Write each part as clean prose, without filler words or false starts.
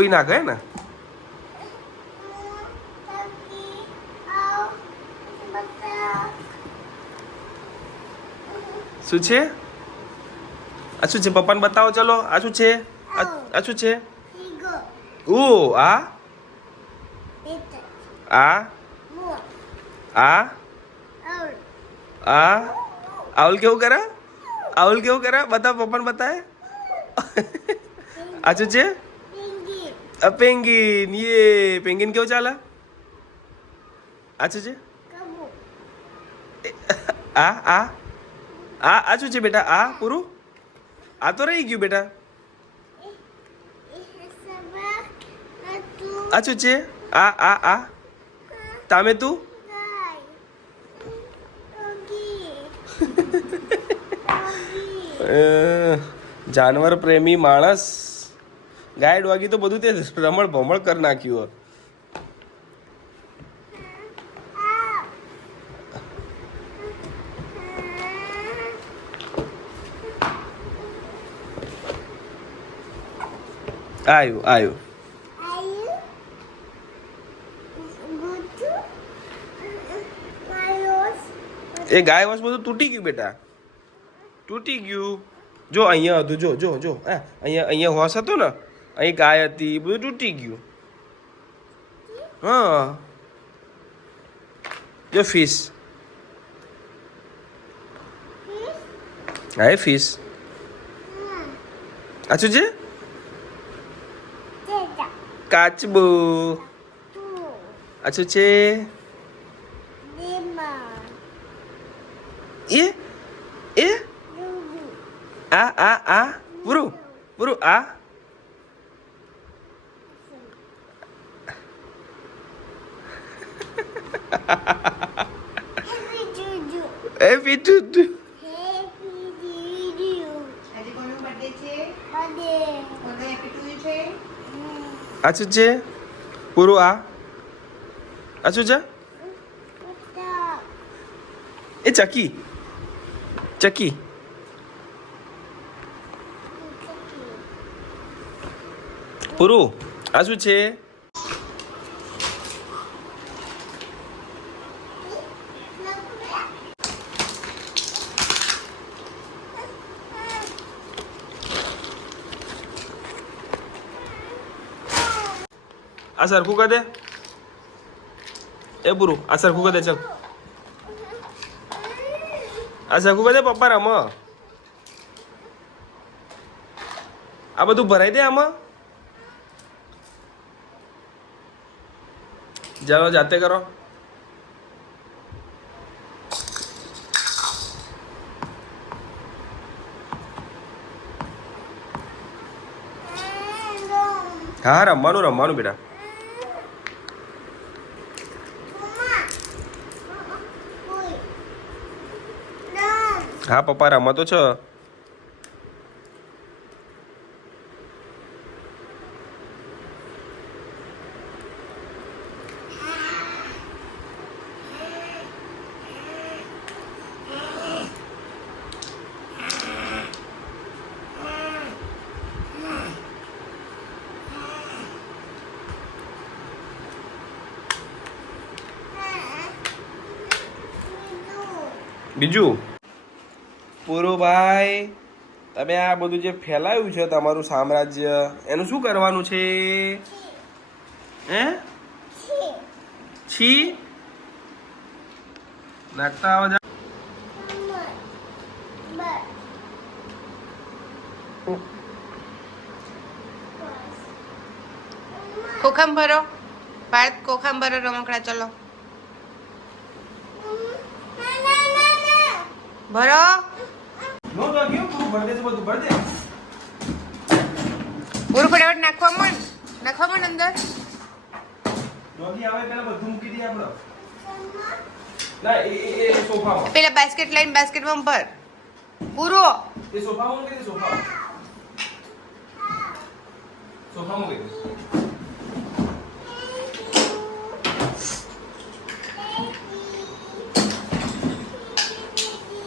કોઈ નાખે ને શું છે આ શું છે પપ્પાને બતાવો ચલો આ શું છે આ શું છે ઓ આ આ આ આ આઉલ કેવું કરે આઉલ કેવું કરે બતાવ પપ્પાને બતાવે આ શું છે પેંગિન યે પેંગિન કેવું ચાલે આ શું છે આ આ આ આ શું છે બેટા આ પૂરું આ તો રહી ગયું બેટા આ શું છે આ આ આ તામે તું જાનવર પ્રેમી માણસ ગાય ડોગી તો બધું તે રમણ ભમણ કરી નાખ્યું આવ્યું આવ્યું એ ગાય વાસ બધું તૂટી ગયું બેટા તૂટી ગયું જો અહીંયા હતું જો જો જો અહીંયા અહીંયા હોશ હતો ને અહીં ગાય હતી બધું તૂટી ગયું હા જો ફિશ હા એ ફિશ આ શું છે કાચબો આ શું છે એ એ આ પૂરું પૂરું આ હેપી ટુ આ શું છે પૂરું આ શું છે એ ચકી ચકી પૂરું આ શું છે આ સરખું કર દે એ પૂરું આ સરખું કર દે ચાલ આ સરખું કર દે પપ્પા રમ આ બધું ભરાઈ દે આમાં ચાલો જાતે કરો હા રમવાનું રમવાનું બેટા હા પપ્પા રમતો તો છો બીજું પૂરું ભાઈ તમે આ બધું જે ફેલાયું છે તમારું સામ્રાજ્ય એનું શું કરવાનું છે હે છી નાખતા આવો કોખમ ભરો ભારત કોખમ ભરો રમકડા ચલો ભરો નો તો ગયો પૂરું ભર દે બધું ભર દે પૂરું ફટાફટ નાખવા માંડ અંદર ડોગી આવે પેલા બધું મૂકી દે આપણો ના એ સોફામાં પેલા બાસ્કેટ લઈને બાસ્કેટમાં ભર પૂરો એ સોફામાં મૂકી દે સોફામાં મૂકી દે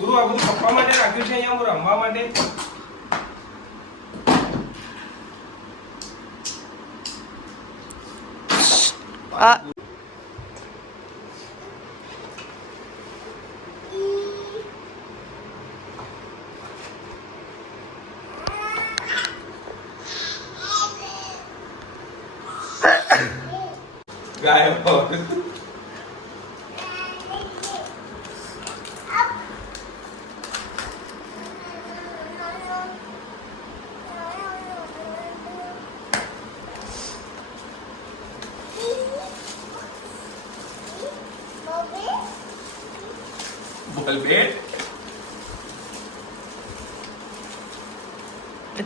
પૂરું આ બધું પપ્પા માટે રાખ્યું છે અહીંયા રમવા માટે ગાય બોલ બેટ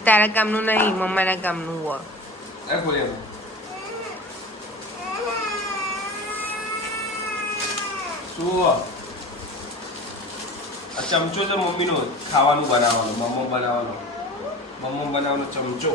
તારા કામનું નહીં, મમ્માના કામનું હોય. આ બોલે શું આ ચમચો છે મમ્મીનો ખાવાનું બનાવવાનો મમ્મો બનાવવાનો ચમચો